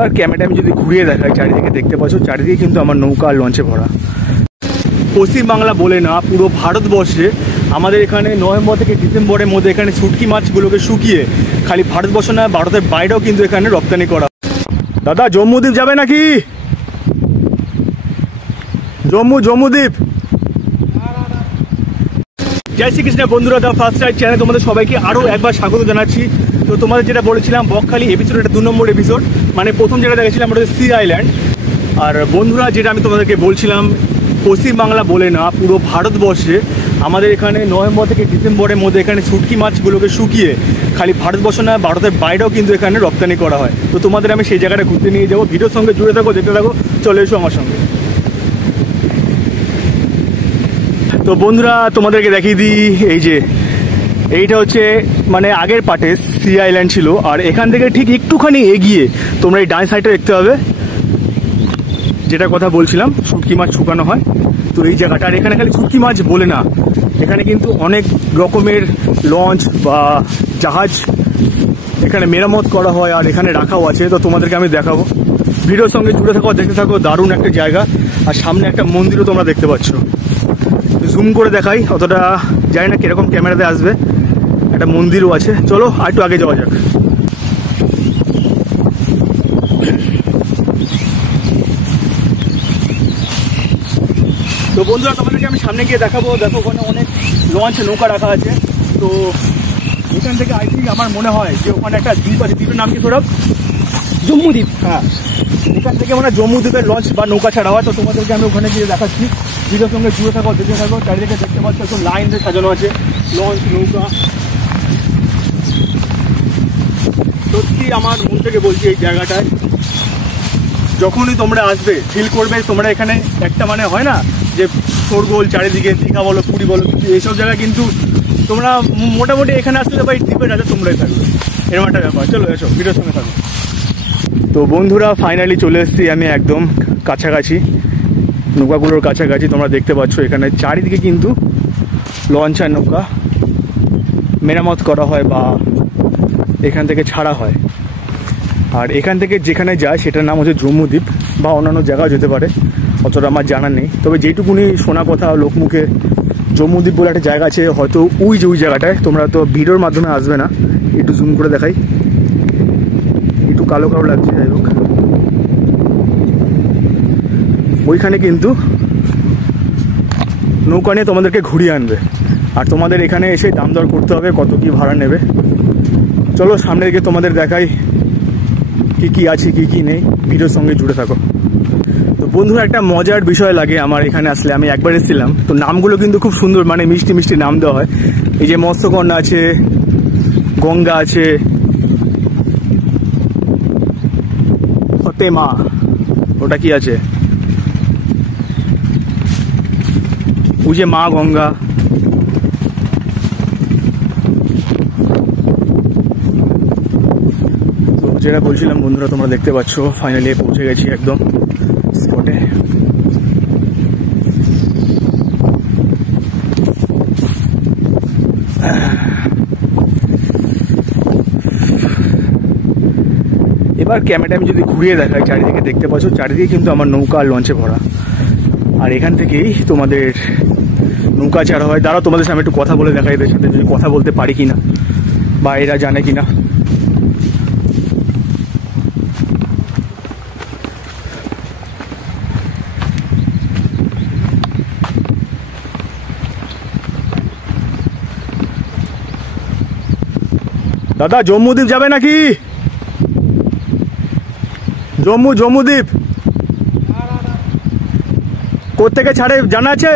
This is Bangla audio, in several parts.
এবার ক্যামেরাটা আমি যদি ঘুরিয়ে দেখাই, চারিদিকে দেখতে পাচ্ছ চারিদিকে কিন্তু আমার নৌকা আর লঞ্চে ভরা। পশ্চিমবাংলা বলে না, পুরো ভারতবর্ষে আমাদের এখানে নভেম্বর থেকে ডিসেম্বরের মধ্যে এখানে শুটকি মাছগুলোকে শুকিয়ে খালি ভারতবর্ষ না, ভারতের বাইরেও কিন্তু এখানে রপ্তানি করা। দাদা জম্মুদ্বীপ যাবে নাকি? জম্মুদ্বীপ। জয় শ্রীকৃষ্ণ বন্ধুরা, দা ফার্স্ট রাইড চ্যানেলে তোমাদের সবাইকে আরও একবার স্বাগত জানাচ্ছি। তো তোমাদের যেটা বলেছিলাম বকখালি এপিসোড, এটা 2 নম্বর এপিসোড, মানে প্রথম যেটা দেখেছিলাম ওটা হচ্ছে সি আইল্যান্ড। আর বন্ধুরা যেটা আমি তোমাদেরকে বলছিলাম, পশ্চিমবাংলা বলে না, পুরো ভারতবর্ষে আমাদের এখানে নভেম্বর থেকে ডিসেম্বরের মধ্যে এখানে শুটকি মাছগুলোকে শুকিয়ে খালি ভারতবর্ষ না, ভারতের বাইরেও কিন্তু এখানে রপ্তানি করা হয়। তো তোমাদের আমি সেই জায়গাটা ঘুরতে নিয়ে যাবো। ভিডিওর সঙ্গে জুড়ে থাকো, দেখতে থাকো, চলে এসো আমার সঙ্গে। তো বন্ধুরা তোমাদেরকে দেখিয়ে দিই, এই যে এইটা হচ্ছে মানে আগের পার্টে সি আইল্যান্ড ছিল, আর এখান থেকে ঠিক একটুখানি এগিয়ে তোমরা এই ডান সাইডটা দেখতে পাবে, যেটা কথা বলছিলাম শুটকি মাছ শুকানো হয়। তো এই জায়গাটা, আর এখানে খালি শুটকি মাছ বলে না, এখানে কিন্তু অনেক রকমের লঞ্চ বা জাহাজ এখানে মেরামত করা হয়, আর এখানে রাখাও আছে। তো তোমাদেরকে আমি দেখাবো, ভিডিওর সঙ্গে জুড়ে থাকো, দেখতে থাকো। দারুণ একটা জায়গা, আর সামনে একটা মন্দিরও তোমরা দেখতে পাচ্ছ। জুম করে দেখাই, অতটা জানি না কিরকম ক্যামেরাতে আসবে। একটা মন্দিরও আছে, চলো আর একটু আগে যাওয়া যাক। তো বন্ধুরা তোমাদেরকে আমি সামনে গিয়ে দেখাবো। দেখো ওখানে অনেক লঞ্চ নৌকা রাখা আছে। তো এখান থেকে আই থিঙ্ক আমার মনে হয় যে ওখানে একটা দ্বীপ আছে, দ্বীপের নাম কি সৌরভ? জম্মুদ্বীপ। হ্যাঁ, এখান থেকে মানে জম্মুদ্বীপের লঞ্চ বা নৌকা ছাড়া হয়। তো তোমাদেরকে আমি ওখানে গিয়ে দেখাচ্ছি, ভিডিওর সঙ্গে জুড়ে থাকো, দেখতে থাকো। চারিদিকে দেখতে পাচ্ছ একটু লাইন দিয়ে সাজানো আছে লঞ্চ নৌকা। সত্যি আমার মন থেকে বলছি, এই জায়গাটায় যখনই তোমরা আসবে ফিল করবে তোমরা এখানে একটা মানে হয় না যে শোরগোল চারিদিকে, দীঘা বলো পুরী বলো, এইসব জায়গা কিন্তু তোমরা মোটামুটি এখানে আসলে বা এই দ্বীপের রাজা তোমরাই থাকবে, এরকম একটা ব্যাপার। চলো এসো, ভিডিওর সঙ্গে থাকো। তো বন্ধুরা ফাইনালি চলে এসেছি আমি একদম কাছাকাছি, নৌকাগুলোর কাছাকাছি। তোমরা দেখতে পাচ্ছ এখানে চারিদিকে কিন্তু লঞ্চ আর নৌকা মেরামত করা হয় বা এখান থেকে ছাড়া হয়। আর এখান থেকে যেখানে যায় সেটার নাম হচ্ছে জম্মুদ্বীপ, বা অন্যান্য জায়গাও যেতে পারে, অতটা আমার জানা নেই। তবে যেটুকুনি শোনা কথা লোকমুখে, জম্মুদ্বীপ বলে একটা জায়গা আছে, হয়তো ওই জায়গাটায়। তোমরা তো ভিডিওর মাধ্যমে আসবে না, একটু জুম করে দেখাই, একটু কালো কালো লাগছে, যাই হোক। ওইখানে কিন্তু নৌকা নিয়ে তোমাদেরকে ঘুরিয়ে আনবে, আর তোমাদের এখানে এসে দাম দর করতে হবে কত কি ভাড়া নেবে। চলো সামনে দিকে তোমাদের দেখাই কি কি আছে কি কি নেই, ভিডিওর সঙ্গে জুড়ে থাকো। তো বন্ধুরা একটা মজার বিষয় লাগে আমার এখানে আসলে, আমি একবার এসেছিলাম, তো নামগুলো কিন্তু খুব সুন্দর, মানে মিষ্টি মিষ্টি নাম দেওয়া হয়। এই যে মৎস্যকন্যা আছে, গঙ্গা আছে, ফতেমা, ওটা কি আছে, ওই যে মা গঙ্গা। যেটা বলছিলাম বন্ধুরা তোমরা দেখতে পাচ্ছ ফাইনালি পৌঁছে গেছি একদম স্পটে। এবার ক্যামেরাটা আমি যদি ঘুরিয়ে দেখাই, চারিদিকে দেখতে পাচ্ছ চারিদিকে কিন্তু আমার নৌকা আর লঞ্চে ভরা, আর এখান থেকেই তোমাদের নৌকা ছাড়া হয়। দাঁড়াও তোমাদের সামনে একটু কথা বলে দেখা, এদের সাথে যদি কথা বলতে পারি কিনা বা এরা জানে কিনা। দাদা জম্মুদ্বীপ যাবে নাকি? জম্মুদ্বীপ কোত্থেকে ছাড়ে জানা আছে?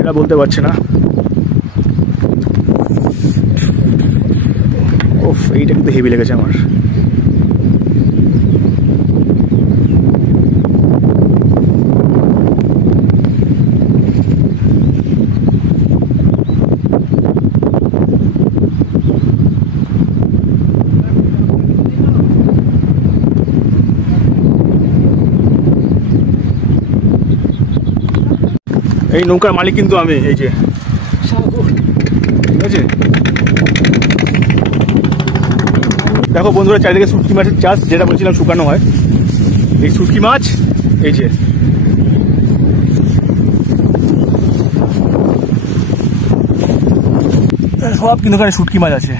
এরা বলতে পারছে না। ওফ, এইটা কিন্তু হেভি লেগেছে আমার। এই নৌকার মালিক কিন্তু আমি, এই যে ঠিক আছে। দেখো বন্ধুরা, চারিদিকে শুটকি মাছের চাষ, যেটা বলছিলাম শুকানো হয়। এই শুটকি মাছ, এই যে সব কিন্তু এখানে শুটকি মাছ আছে।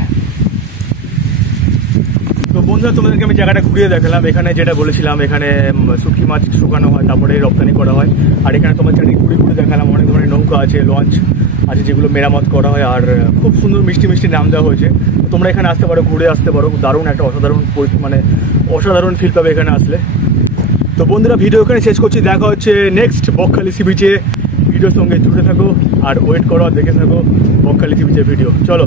তো বন্ধুরা, তোমাদেরকে আমি জায়গাটা ঘুরিয়ে দেখালাম। এখানে যেটা বলেছিলাম, এখানে শুটকি মাছ শুকানো হয়, তারপরে রপ্তানি করা হয়। আর এখানে তোমার চারিদিকে ঘুরে ঘুরে দেখালাম, অনেক ধরনের নৌকা আছে, লঞ্চ আছে, যেগুলো মেরামত করা হয়। আর খুব সুন্দর মিষ্টি মিষ্টি নাম দেওয়া হয়েছে। তোমরা এখানে আসতে পারো, ঘুরে আসতে পারো। দারুণ একটা অসাধারণ ফিল পাবে এখানে আসলে। তো বন্ধুরা, ভিডিও এখানে শেষ করছি। দেখা হচ্ছে নেক্সট বকখালি সি বিচে। ভিডিওর সঙ্গে জুড়ে থাকো আর ওয়েট করো, দেখে থাকো বকখালি সি বিচের ভিডিও। চলো।